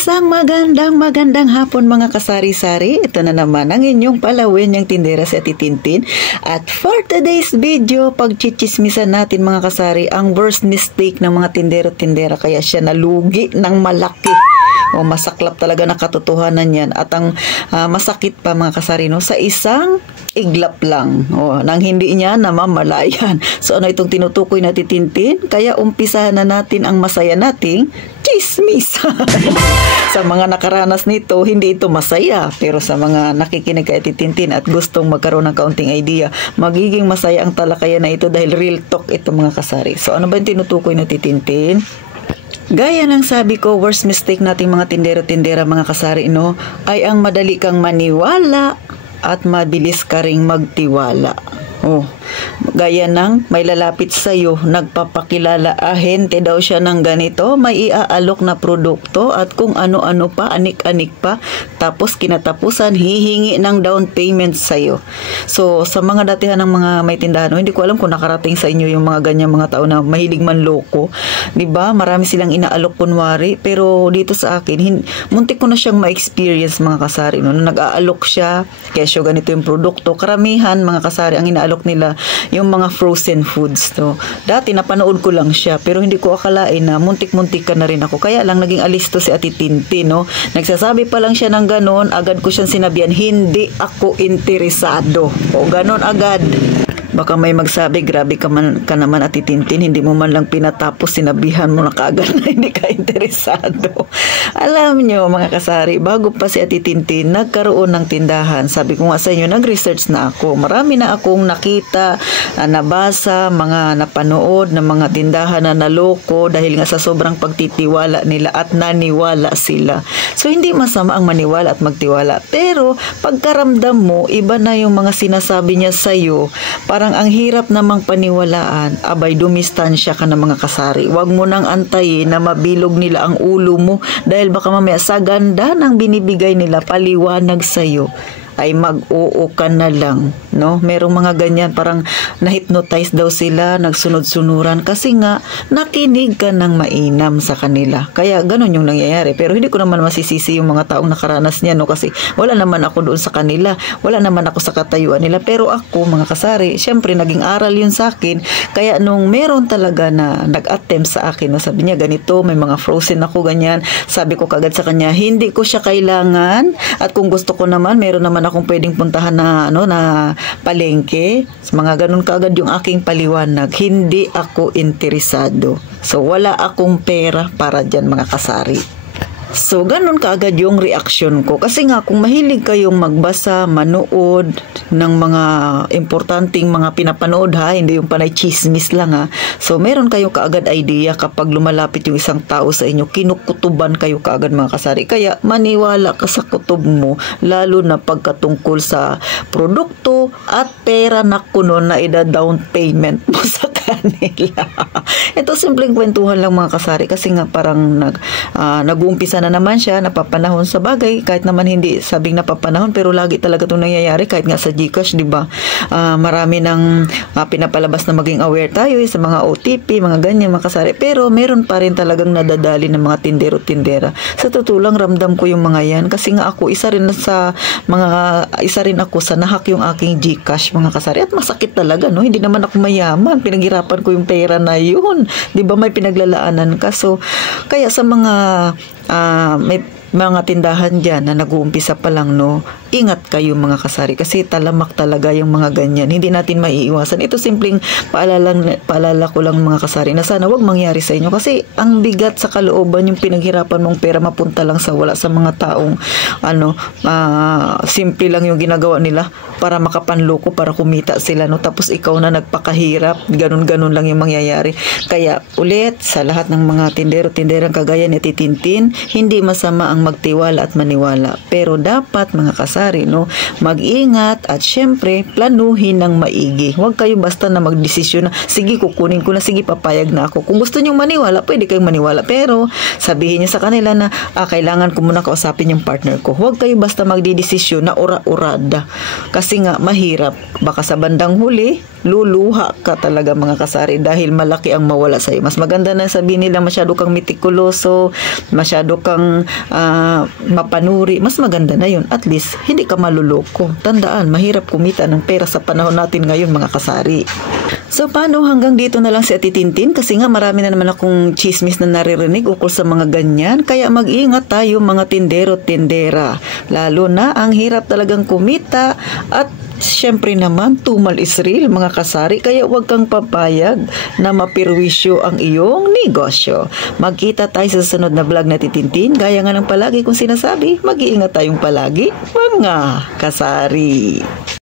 Isang magandang hapon mga kasari-sari. Ito na naman ang inyong palawin yung tindera si Ate Tintin. At for today's video, pagchichismisan natin mga kasari ang worst mistake ng mga tindero-tindera kaya siya nalugi ng malaki. O masaklap talaga na katotohanan yan. At ang masakit pa mga kasari, no, sa isang iglap lang. O, nang hindi niya namamalayan. So ano itong tinutukoy na Tintin? Kaya umpisahan na natin ang masaya nating chismis. Sa mga nakaranas nito, hindi ito masaya. Pero sa mga nakikinig kay Tintin at gustong magkaroon ng kaunting idea, magiging masaya ang talakayan na ito dahil real talk ito mga kasari. So ano ba yung tinutukoy na Tintin? Gaya ng sabi ko, worst mistake nating mga tindero-tindera mga kasari, no, ay ang madali kang maniwala at mabilis ka ring magtiwala. Oh, gaya ng may lalapit sa'yo, nagpapakilala, ahente daw siya ng ganito, may iaalok na produkto at kung ano-ano pa, anik-anik pa, tapos kinatapusan, hihingi ng down payment sa'yo. So, sa mga datihan ng mga may tindahan, hindi ko alam kung nakarating sa inyo yung mga ganyang mga tao na mahilig manloko. Diba? Marami silang inaalok kunwari, pero dito sa akin, muntik ko na siyang ma-experience mga kasari. No? Nag-aalok siya, kesyo ganito yung produkto. Karamihan mga kasari, ang inaalok nila yung mga frozen foods to. Dati napanood ko lang siya pero hindi ko akalain na muntik-muntik ka na rin ako. Kaya lang naging alisto si Ate Tintin, no. Nagsasabi pa lang siya ng ganon, agad ko siyang sinabihan, hindi ako interesado. O ganon agad. Baka may magsabi, grabe ka naman Ate Tintin, hindi mo man lang pinatapos, sinabihan mo na kaagad na hindi ka interesado. Alam nyo mga kasari, bago pa si Ate Tintin nagkaroon ng tindahan, sabi ko nga sa inyo, nag-research na ako. Marami na akong nakita, nabasa, mga napanood na mga tindahan na naloko dahil nga sa sobrang pagtitiwala nila at naniwala sila. So hindi masama ang maniwala at magtiwala. Pero pagkaramdam mo, iba na yung mga sinasabi niya sa'yo, parang ang hirap namang paniwalaan, abay dumistansya ka ng mga kasari. Huwag mo nang antayin na mabilog nila ang ulo mo dahil baka mamaya sa ganda ng binibigay nila paliwanag sa'yo ay mag-oo ka na lang, no? Merong mga ganyan, parang na-hypnotize daw sila, nagsunod-sunuran kasi nga nakinig ka ng mainam sa kanila. Kaya ganun yung nangyayari. Pero hindi ko naman masisisi yung mga taong nakaranas niya, no? Kasi wala naman ako doon sa kanila, wala naman ako sa katayuan nila. Pero ako, mga kasari, syempre naging aral yun sa akin. Kaya nung meron talaga na nag-attempt sa akin, no? Sabi niya ganito, may mga frozen ako, ganyan. Sabi ko kagad sa kanya, hindi ko siya kailangan at kung gusto ko naman, meron naman akong pwedeng puntahan na na palengke. Mga ganun kaagad yung aking paliwanag. Hindi ako interesado. So wala akong pera para diyan mga kasari. So, ganun kaagad yung reaksyon ko. Kasi nga, kung mahilig kayong magbasa, manood ng mga importanteng mga pinapanood ha, hindi yung panay chismis lang ha. So, meron kayo kaagad idea kapag lumalapit yung isang tao sa inyo, kinukutuban kayo kaagad mga kasari. Kaya, maniwala ka sa kutob mo, lalo na pagkatungkol sa produkto at pera na kuno na ida-down payment mo sa kanila. Ito simpleng kwentuhan lang mga kasari kasi nga parang nag-uumpisa na naman siya, napapanahon sa bagay, kahit naman hindi sabing napapanahon, pero lagi talaga itong nangyayari, kahit nga sa GCash, di ba? Marami nang pinapalabas na maging aware tayo sa mga OTP, mga ganyan, mga kasari, pero meron pa rin talagang nadadali ng mga tindero-tindera. Sa totoo lang, ramdam ko yung mga yan, kasi nga ako, isa rin ako sa nahack yung aking GCash, mga kasari, at masakit talaga, no? Hindi naman ako mayaman, pinaghirapan ko yung pera na yun, di ba? May pinaglalaanan ka. So, kaya sa mga may mga tindahan dyan na nag-uumpisa pa lang, no, ingat kayo mga kasari kasi talamak talaga yung mga ganyan. Hindi natin maiiwasan. Ito simpleng paalala ko lang mga kasari na sana wag mangyari sa inyo kasi ang bigat sa kalooban yung pinaghirapan mong pera mapunta lang sa wala sa mga taong simple lang yung ginagawa nila para makapanloko, para kumita sila, no, tapos ikaw na nagpakahirap, ganun-ganun lang yung mangyayari. Kaya ulit sa lahat ng mga tindero-tinderang kagaya ni Tintin, hindi masama ang magtiwala at maniwala. Pero dapat mga kasari, no, mag-ingat at syempre planuhin ng maigi. Huwag kayo basta na magdesisyon na sige kukunin ko na, sige papayag na ako. Kung gusto nyong maniwala, pwede kayong maniwala. Pero sabihin niyo sa kanila na kailangan ko muna kausapin yung partner ko. Huwag kayo basta magdidesisyon na ura-urada. Kasi nga mahirap. Baka sa bandang huli luluha ka talaga mga kasari dahil malaki ang mawala sa iyo. Mas maganda na sabihin nila masyado kang mitikuloso, masyado kang mapanuri. Mas maganda na yun. At least, hindi ka maluloko. Tandaan, mahirap kumita ng pera sa panahon natin ngayon mga kasari. So, paano hanggang dito na lang si Ate Tintin? Kasi nga marami na naman akong chismis na naririnig ukol sa mga ganyan. Kaya mag-ingat tayo mga tindero-tindera. Lalo na ang hirap talagang kumita at syempre naman, tumal is real mga kasari. Kaya huwag kang papayag na mapirwisyo ang iyong negosyo. Magkita tayo sa susunod na vlog na Titintin. Gaya nga ng palagi kong sinasabi, mag-iingat tayong palagi mga kasari.